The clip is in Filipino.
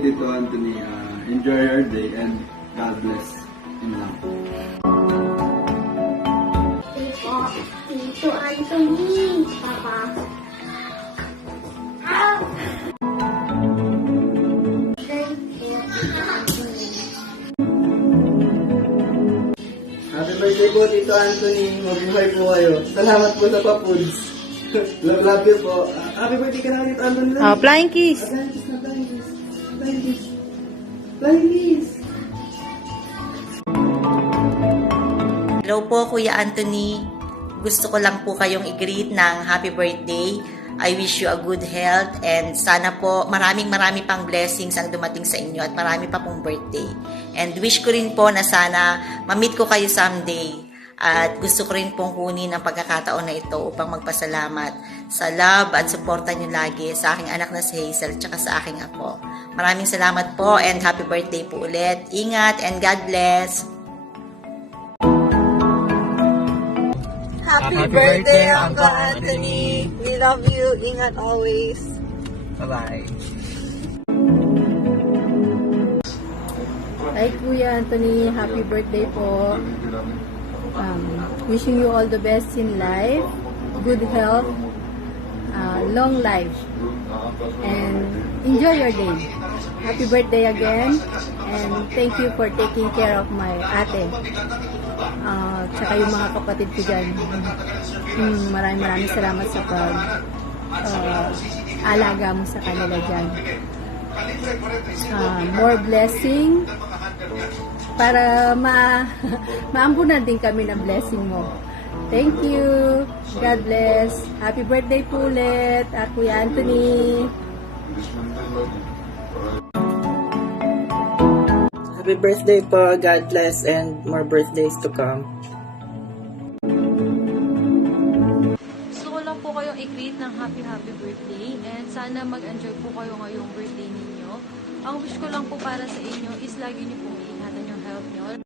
Tito Anthony, enjoy your day and God bless. In love. Tito Anthony, Papa. Happy birthday po, Tito Anthony. Mabuhay po kayo. Salamat po sa pa-foods. Love you po. Happy birthday ka na, Tito Anthony. Oh, flying kiss. Flying kiss na, flying kiss. Flying kiss. Flying kiss. Hello po, Kuya Anthony. Gusto ko lang po kayong i-greet ng happy birthday. I wish you a good health and sana po maraming pang blessings ang dumating sa inyo at marami pa pong birthday. And wish ko rin po na sana ma-meet ko kayo someday. At gusto ko rin pong kunin ang pagkakataon na ito upang magpasalamat sa love at suporta niyo lagi sa aking anak na si Hazel at sa aking apo. Maraming salamat po and happy birthday po ulit. Ingat and God bless. Happy birthday, Uncle Anthony. We love you. Ingat always. Bye-bye. Hi Kuya Anthony, happy birthday po. Wishing you all the best in life, good health, long life, and enjoy your day. Happy birthday again, and thank you for taking care of my ate. Tsaka yung mga kapatid ko dyan. Maraming salamat sa alaga mo sa kanila dyan. More blessing para maampunan din kami ng blessing mo. Thank you. God bless. Happy birthday po ulit, Kuya Anthony. Happy birthday po. God bless and more birthdays to come. Gusto ko lang po kayong i-greet ng happy birthday and sana mag-enjoy po kayo ngayong birthday ninyo. Ang wish ko lang po para sa inyo is lagi niyo pong iingatan yung health nyo.